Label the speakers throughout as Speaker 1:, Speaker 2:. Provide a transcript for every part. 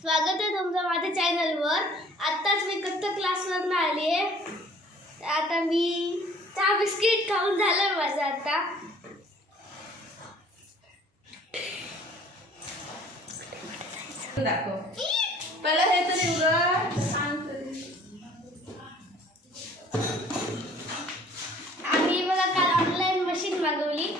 Speaker 1: स्वागत आहे तुमचं माझ्या चॅनलवर. आत्ताच मी कथ्थक क्लासवरनं आली आहे. आता मी चहा बिस्किट खाऊन झालं माझं आता.
Speaker 2: दाखव. पहिला हे तरी उघड.
Speaker 1: आम्ही बघा काल ऑनलाईन मशीन मागवली.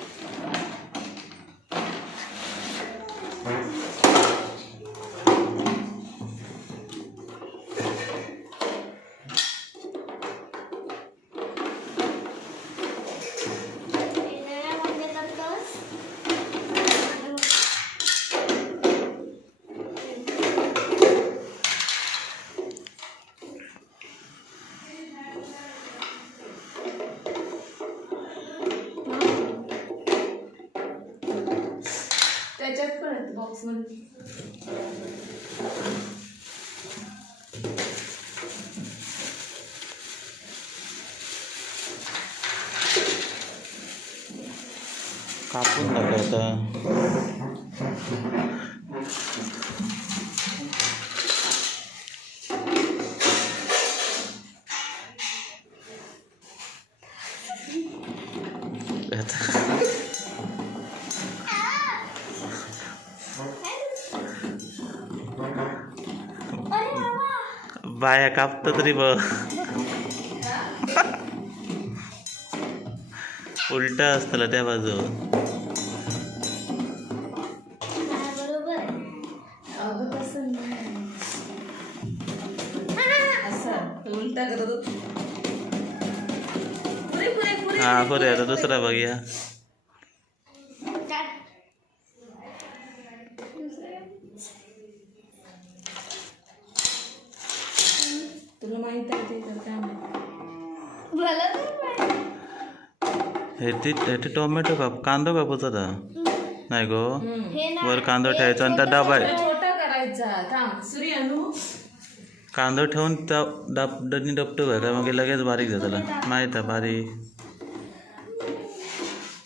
Speaker 2: पण आहेत बॉक्समध्ये
Speaker 3: कापून टाकलं आता बाया कापतं तरी बघ. उलट असतं त्या बाजू
Speaker 1: हा,
Speaker 3: हा बरं आता दुसरा बघूया
Speaker 1: काय?
Speaker 2: तुला माहीत आहे ते तर काय माहीत.
Speaker 1: मला तर माहिती.
Speaker 3: हे ते ते टोमॅटो काप कांदो कापूचा आता नाही गो
Speaker 1: हे ना
Speaker 3: वर कांदा ठेवायचा आणि त्या
Speaker 1: छोटं
Speaker 3: डबा आहे.
Speaker 2: थोडा छोटा करायचा थांब
Speaker 3: कांदो ठेवून त्या डब डनी डपटो काय मग लगेच बारीक जातं त्याला माहीत आहे बारीक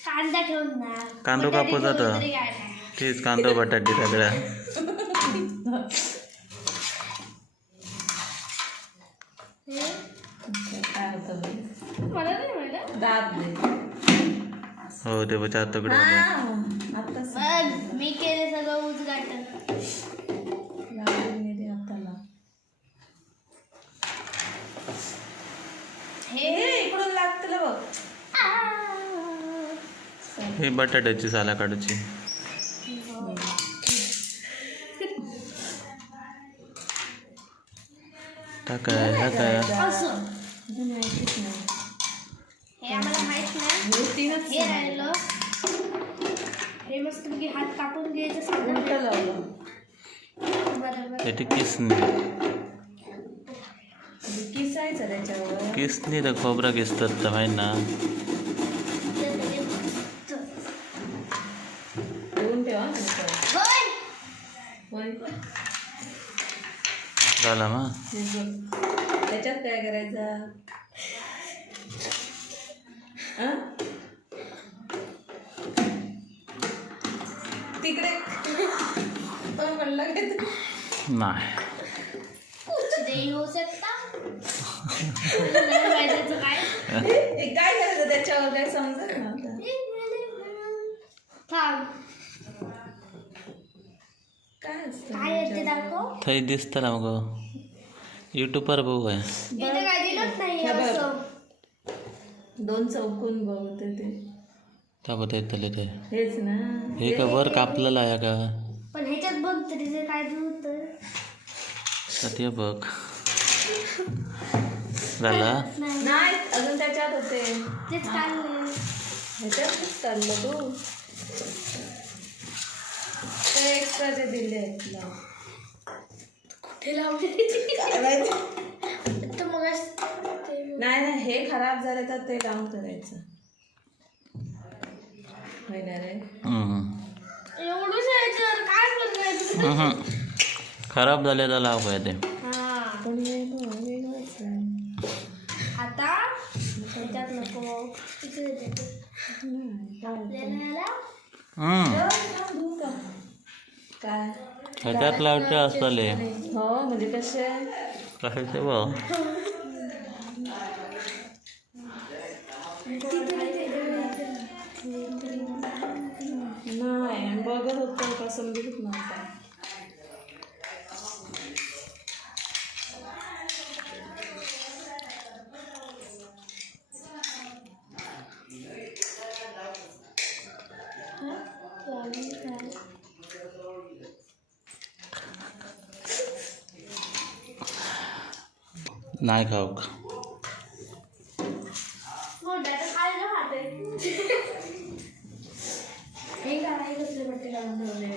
Speaker 1: कांदा ठेवून ना
Speaker 3: कांदो
Speaker 1: बटाटे
Speaker 3: कापू जातं. तेच कांदो बटाटे सगळ्या
Speaker 1: हे? मला नाही.
Speaker 2: दाब दे
Speaker 3: हो ते चार तुकडे
Speaker 1: मी केले सगळं उद्घाटन. हे
Speaker 2: इकडून लागतं बघ.
Speaker 1: आ.
Speaker 3: बटाट्याची साला काढूची टाकाय. हा
Speaker 1: हात कापून घ्यायचं
Speaker 2: उलटं लावलं
Speaker 1: बरोबर
Speaker 3: ते किसनी
Speaker 2: किसायचं त्याच्यावर
Speaker 3: किसनी तर खोबरा किसतात तर माहीत ना.
Speaker 2: ठेवून ठेवा त्याच्यावर.
Speaker 1: होय.
Speaker 2: होय.
Speaker 3: झाला मग
Speaker 2: हे बघ. त्याच्यात काय करायचं अं? तिकडे. तो म्हणला?
Speaker 3: नाही.
Speaker 1: काय
Speaker 2: हे काय करायचं त्याच्यावर काय समजत नव्हतं.
Speaker 3: थंय दिसतं ना मग युट्यूबवर बघू आहे
Speaker 2: हे दोन चौकून बघते ते.
Speaker 3: दाखवता येतले ते
Speaker 2: हेच ना.
Speaker 3: हे का वर कापलेलं आहे का?
Speaker 1: पण ह्याच्यात बघ तरी ते काय होतं.
Speaker 3: बघ. झाला?
Speaker 1: नाही
Speaker 2: अजून त्याच्यात होते.
Speaker 1: तेच
Speaker 2: ह्याच्यातच चाललं तू. ते एक्स्ट्राचे दिले आहेत तुला
Speaker 1: कुठे लावले? तर मग
Speaker 2: नाही नाही हे खराब झाले तर ते लावून करायचं.
Speaker 3: खराब झाले तर ते.
Speaker 2: वेगळंच आहे.
Speaker 1: आता?
Speaker 2: काय?
Speaker 1: ह्याच्यात लावचे असतले
Speaker 2: हो म्हणजे कसे?
Speaker 1: कशाचे बघ
Speaker 2: नाही बघत होतो का समजत नव्हता
Speaker 1: नाही खाऊ
Speaker 4: मोठ्याचं खायला खाते
Speaker 2: हे काय कसले पट्टे लावून ठेवले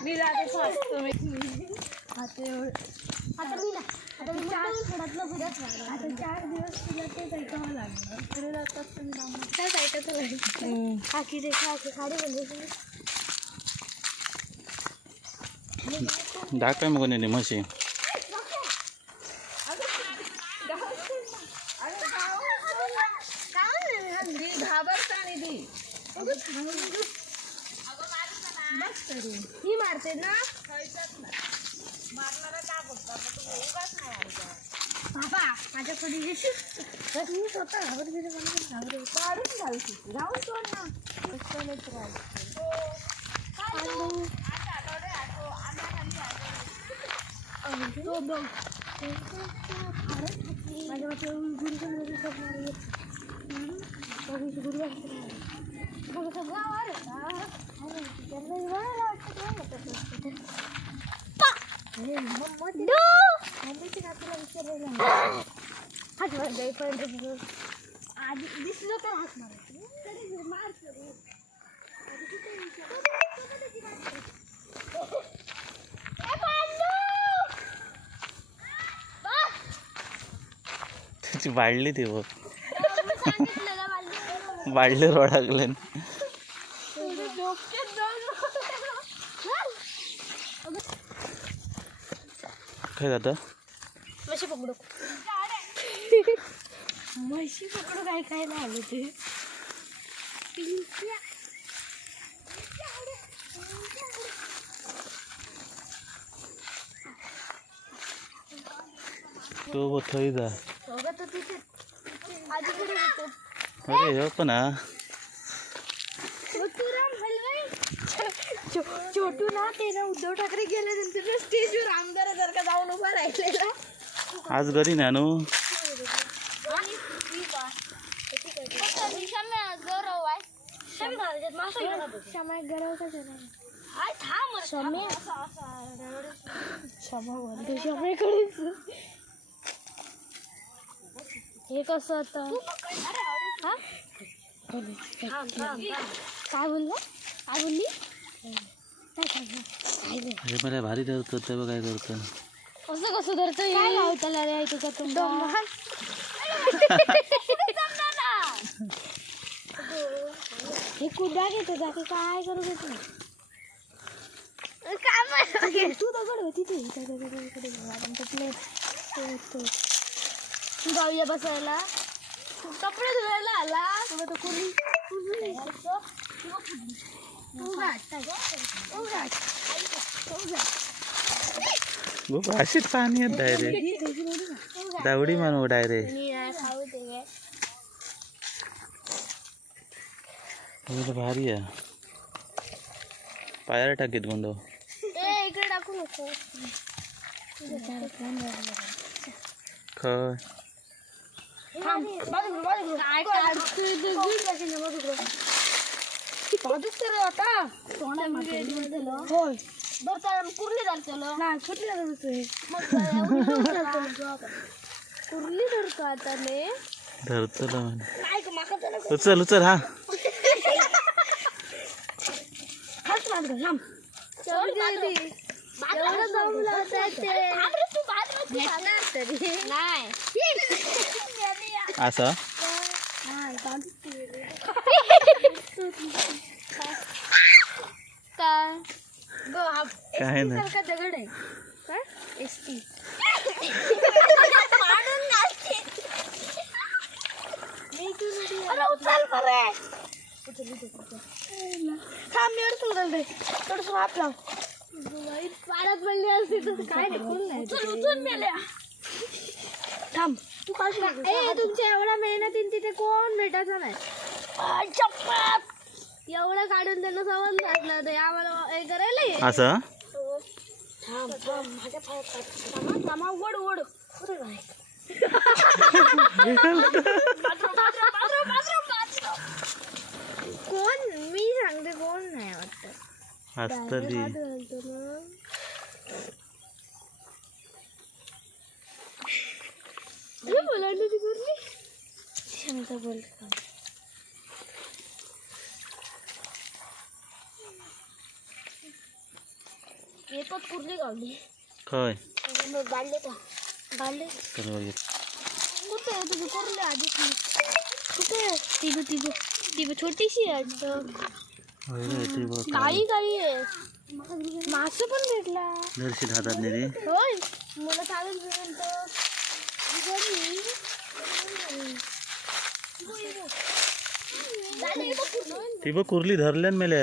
Speaker 2: मी जाते तुम्ही.
Speaker 4: आता मी ना आता मी चार आता चार दिवस तुला तेच ऐकावं लागणार. फिरत जातात पण त्याच ऐकत नाही. खाकी रे खाकी खाडी म्हणजे
Speaker 1: मग नाही म्हशी.
Speaker 4: ही मारते ना? बाबा माझ्या कडे येशील तर मी स्वतः घाबरत गेले मला पण घाबरत काढून घालते राहून सोड ना रस्त्यानेच राहते. पांडू. अं, तो बघ. माझ्या वाटतं गुरुचं मुली करणार आहे. हम्म. त्या दिवशी गुरु असते. बघ, सगळं आवाज होता. अरे, त्यांना एवढं वाटतं तेव्हा येतात विचारायला हात आधी दिसलं तर हात मारायचं तरी मार. त्याची कर.
Speaker 1: वाढली ती बघ. वाढले रोडागले काय जातं
Speaker 4: म्हशी पकडू. म्हशी पकडू काय काय आलं ते.
Speaker 1: तो बघ थंय जा अरे हो पण हा.
Speaker 4: छोटू ना ते ना उद्धव ठाकरे गेल्यानंतर स्टेजवर क्षमा बोलते क्षमेकडेच हे कसं होतं हा? काय बोलला काय बोलली काय सांगणार? काय बोल
Speaker 1: अरे मला भारी धरतो ते बघ काय करतं
Speaker 4: कसं कसं धरतो काय लाव त्याला रे तुझा तुमचा हे कुदा घेतो जाके काय करू घेतो तू? होती ते. इकडे दगड इकडे आपण ते ते- ते. गावीला बसायला. कपडे धुवायला आला. तेव्हा तो कुणी कुणी उघाट उघाट उघाट
Speaker 1: बघ अशीच पाणी येत डायरेक्ट दावडी मानू डायरेक्ट भारी आहे. पायाला टाकीत गुंडो. खय
Speaker 4: आता ने
Speaker 1: धरतो ना म्हणे.
Speaker 4: काय का माका त्याला
Speaker 1: उचल उचल हा
Speaker 4: हात मार गं, लांब. एवढं दम लावताय ते. भेटणार तरी. नाही.
Speaker 1: असं
Speaker 4: नाही, बांधून ठेवले. काय
Speaker 1: गो हा
Speaker 3: काय नाही.
Speaker 1: दगड आहे. पाण्यात पडली असती तर काय नाही थांब तू काय तुमच्या एवढ्या मेहनतीन तिथे कोण भेटायचं नाही. चप्पत एवढं काढून त्यांना सवय लागलं ते आम्हाला हे करायला ये.
Speaker 3: असं?
Speaker 1: माझ्या ओढ ओढ. कोण? मी सांगते कोण नाही वाटत. अरे मुलांनी ती. शांत. येतात कुर्ली गावली
Speaker 3: काय
Speaker 1: बांधले का
Speaker 3: बघित
Speaker 1: कुठे आहे तुझी कुर्ली आधीच कुठे आहे तिघ तिघ तिघ छोटीशी आहे. काळी काळी आहे मासे पण भेटला
Speaker 3: दर्शित हातात नेली
Speaker 1: होय मला चालत तर
Speaker 3: ती बघ कुर्ली धरल्यान मेले।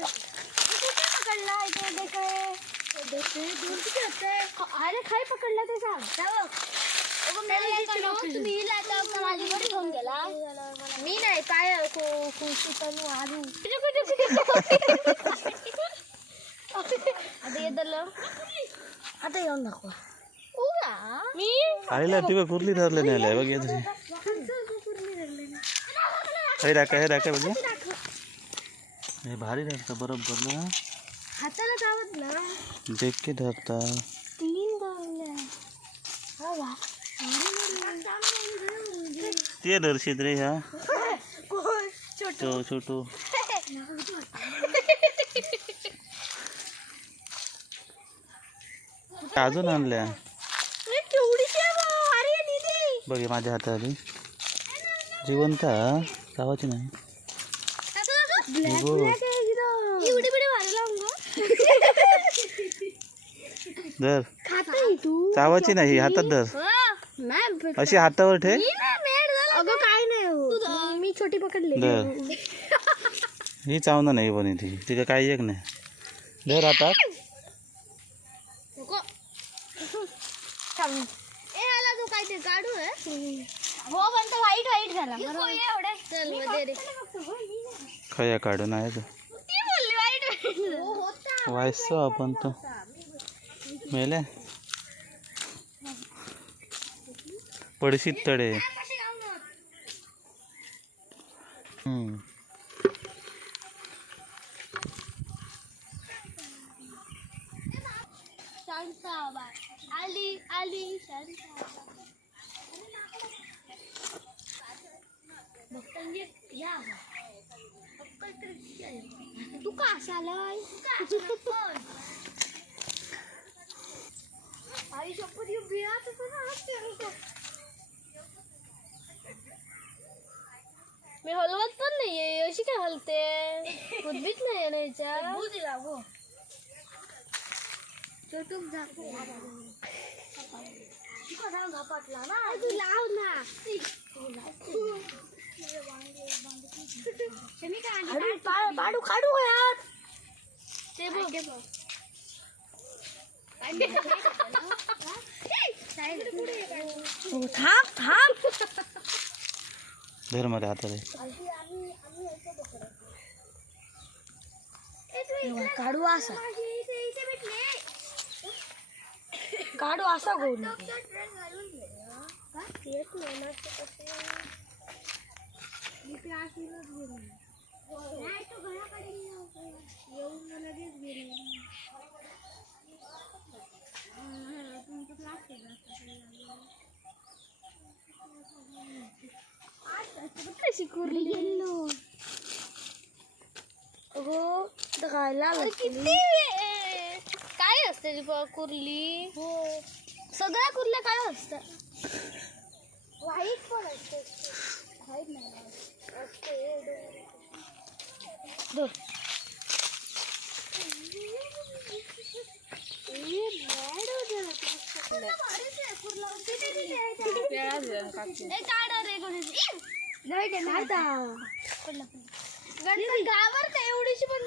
Speaker 1: पकडला इथे देखे अरे खाई पकडला ते सांग तुम्ही माझ्याकडे घेऊन गेला मी नाही काय खुशी तनु आरू आता येतलं आता येऊन दाखवा मी
Speaker 3: आईला ती बघ कुर्ली धरले नेले बघ येत हे राका हे राका बघ हे भारी धरता बरोबर ना?
Speaker 1: हाताला चावत ना.
Speaker 3: देख के धरता.
Speaker 1: तीन दावल्या हा
Speaker 3: ते दर्शित रे ह्या.
Speaker 1: छोट.
Speaker 3: अजून आणल्या? बघ माझ्या हातात आली जिवंत? चावायची नाही.
Speaker 1: ब्लॅक. ब्लॅक आहे एकदम एवढी बिडी
Speaker 3: धर
Speaker 1: खाता तू
Speaker 3: चावायची नाही हातात धर अशी हातावर ठे
Speaker 1: अगं काय नाही मी छोटी पकडली
Speaker 3: धर ही चावणार नाही बनी ती तिला काही एक नाही धर हातात
Speaker 1: ए आला तू काय ते काढू आहे हो पण तो वाईट वाईट झाला एवढे चलमध्ये रे
Speaker 3: खया काढून आहे तो.
Speaker 1: ती बोलली वाईट वाईट.
Speaker 3: व्हायचो आपण तो. मेले? पडशीत तडे.
Speaker 1: आली आली तू का आलाय? आई शपथ येऊ मी हलवत पण नाहीये अशी काय हलते? बुद्धीच नाही ना याच्या झापटला ना? तू लाव ना. पाडू काढू यार। ते बघ थांब थांब।
Speaker 3: धरमध्ये हातात आहे
Speaker 1: काढू असा काढू असा गोल। शिकुरली गेलो हो खायला किती त्याची प- कुर्ली? हो. सगळ्या कुर्ल्या काय असतात? व्हाईट पण असते व्हाईट नाही. असते दोन एवढीशी पण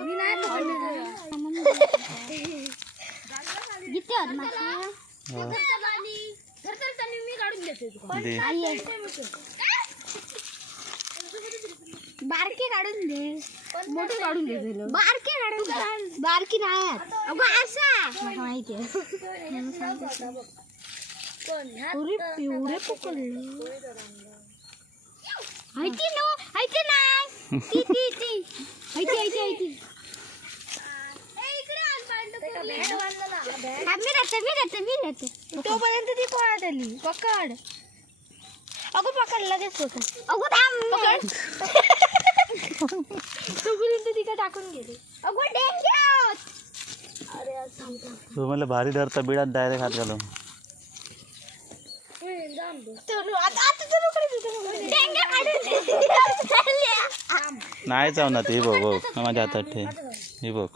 Speaker 1: मी नाही किती आत
Speaker 3: हा.
Speaker 1: मी काढून देते
Speaker 3: दे
Speaker 1: बारके काढून दे मोठे काढून दे बारके काढून दे बारकी नाही आहेत. अगं असा माहिती अरे पिवळे पकडले माहिती नो माहिती नाही ती ती ती माहिती माहिती हा, मी राहते मी राहते मी राहते तोपर्यंत ती पळत आली पकड अगं पकड लगेच पकड. अगं थांब. पकड. तोपर्यंत ती काय टाकून गेली. अगं डेंजर अरे आज थांब
Speaker 3: तू मला भारी धरता बिडात डायरेक्ट हात घालून. नाही चावणार ते बघ बघ. माझ्या हातात ठेव. हे बघ.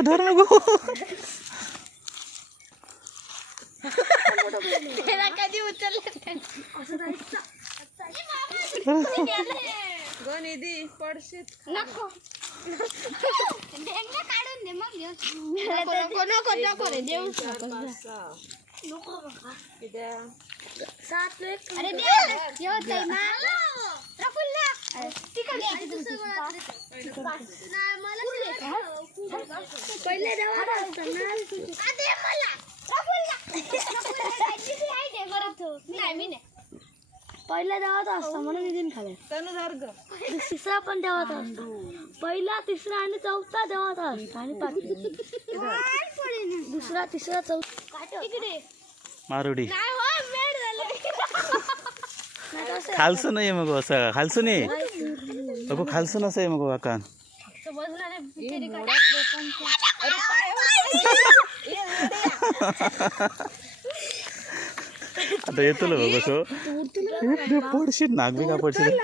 Speaker 3: धर नको
Speaker 1: कधी उचलले नको. डेंग्या काढून दे मग नको नको नको रे देऊ नको सात अरे दे येत आहे ना. पहिले देवा दे मला नाही मी नाही पहिला देवाचा असतो म्हणून निधीन खाले तिसरा पण देवाचा असतो. पहिला तिसरा आणि चौथा देवाचा असतो आणि पाचवा. दुसरा तिसरा चौथा.
Speaker 3: मारुडी.
Speaker 1: नाही हो
Speaker 3: खालसून ये मग असं खालसून ये नको खालसून असं आहे मग
Speaker 1: समजलं नाही बिचारी
Speaker 3: आता येतो ना बघ असं पडशील नाग बी का पडशील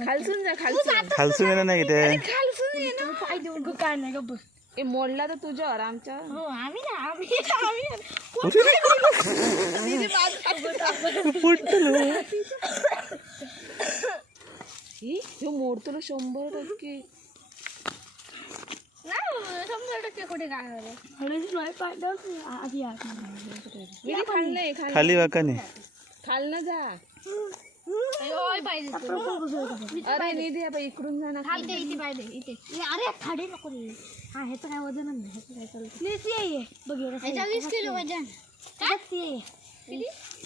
Speaker 2: खालसून जा खालसून
Speaker 3: खालसून येणं नाही ते
Speaker 1: काय नाही गप्प
Speaker 2: ए मोडला तर तुझ्यावर आमच्या
Speaker 1: हो आम्ही ना आम्ही आम्ही
Speaker 2: ही ह्यो मोडतो ना शंभर टक्के
Speaker 1: नाही शंभर टक्के कुठे काय झालं नाही
Speaker 2: खाल.
Speaker 3: खाली वाकाने
Speaker 2: खालनं जा. अरे निधी आता इकडून जा ना
Speaker 1: खालते इथे पाहिजे इथे. अरे खाडे नको रे. हा ह्याचं काय वजन नाही ह्याचं काय चालतं वीस ये बघ ह्याचा वीस किलो वजन. किती?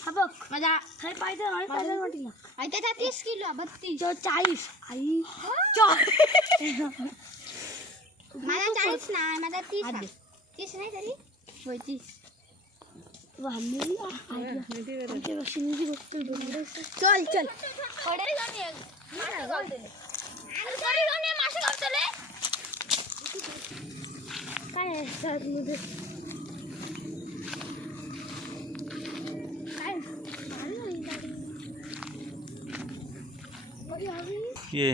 Speaker 1: हा बघ. माझा काय पाहिजे पाहिजे वाटीला. आणि त्याचा तीस किलो बत्तीस. चाळीस. आई. माझा चाळीस नाही माझा तीस आहे. तीस नाही तरी होय तीस चल चल. काय आहे समुद्र? काय? आली ना ही गाडी. बघी हवी.
Speaker 3: ये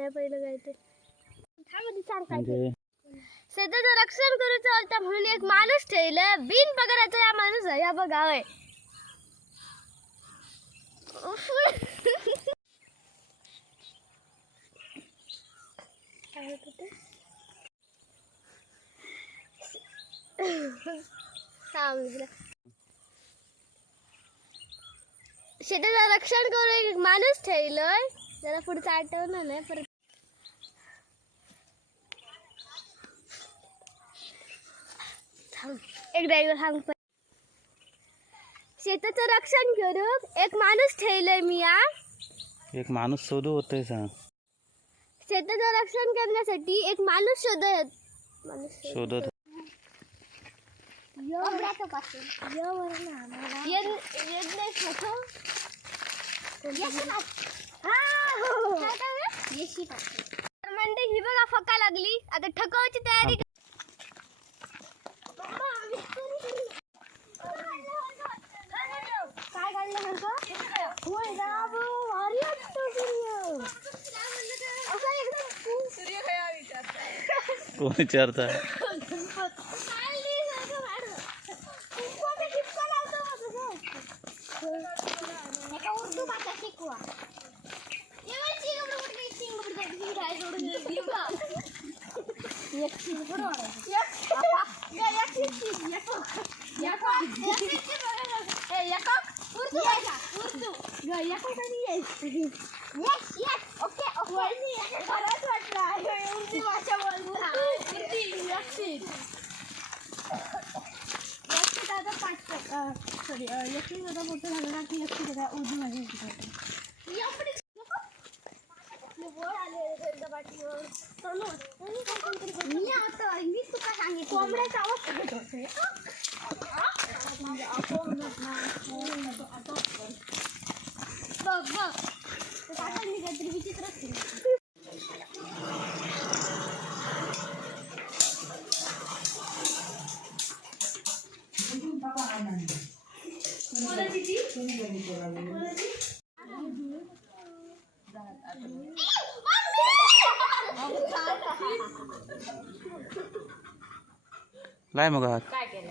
Speaker 1: नाही पहिलं काय ते.
Speaker 3: म्हणजे
Speaker 1: शेताचं रक्षण करूचं होतं म्हणून एक माणूस ठेवलं बिन पगाराचा या माणूस आहे या बघा होय काय होतं ते? थांब जरा. शेताचं रक्षण करून एक माणूस ठेवलंय जरा पुढचं आठवलं नाही परत थांब. एकदा एकदा सांग पण. शेताचं रक्षण करून एक माणूस ठेवलंय मी या
Speaker 3: एक माणूस शोधू होतंय सांग.
Speaker 1: शेताचं रक्षण करण्यासाठी एक माणूस शोधत. माणूस
Speaker 3: शोधत.
Speaker 1: म्हणजे ही बघा फका लागली. आता ठकवायची तयारी काय काढलं सूर्य
Speaker 3: कोण विचारता
Speaker 1: मी आता मी तुका सांगितलं कोंबड्याचा आवाज बघ बघ. काका मी काहीतरी विचित्र केलं
Speaker 3: लाय मग हात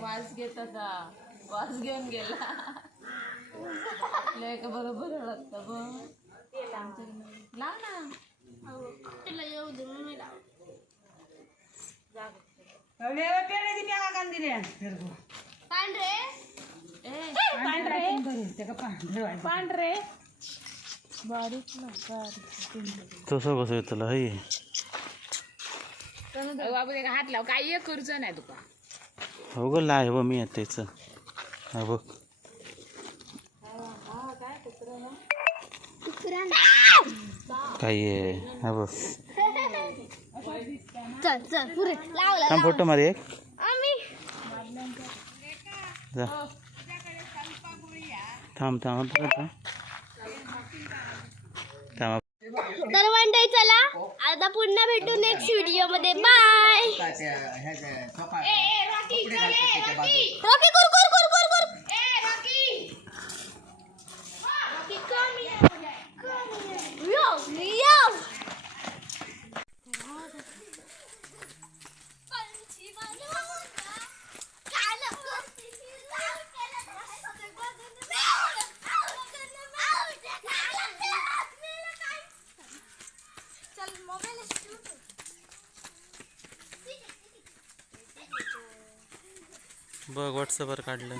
Speaker 2: वास घेत होता. वास घेऊन गेला. लय का बरोबर बघ लाव ना.
Speaker 1: तिला येऊ दे मग मी लाव पांढरे?
Speaker 2: ए
Speaker 1: पांढरे.
Speaker 3: तसं कसं
Speaker 2: बाबू ते हात लाव. काही एक करूच नाही तुका
Speaker 3: हो ग लाय हो मी तेच हा बघ. काय आहे हा बघ.
Speaker 1: चल चल पुरे. लावला
Speaker 3: थांब फोटो मारे एक.
Speaker 1: आम्ही.
Speaker 3: जा. थांब थांब. थांब.
Speaker 1: तर मंडळी चला. आता पुन्हा भेटू नेक्स्ट व्हिडिओमध्ये. बाय रॉकी कुर कुर कुर कुर कुर यो यो चल मोबाईल
Speaker 3: बघ व्हॉट्सअपवर काढलं.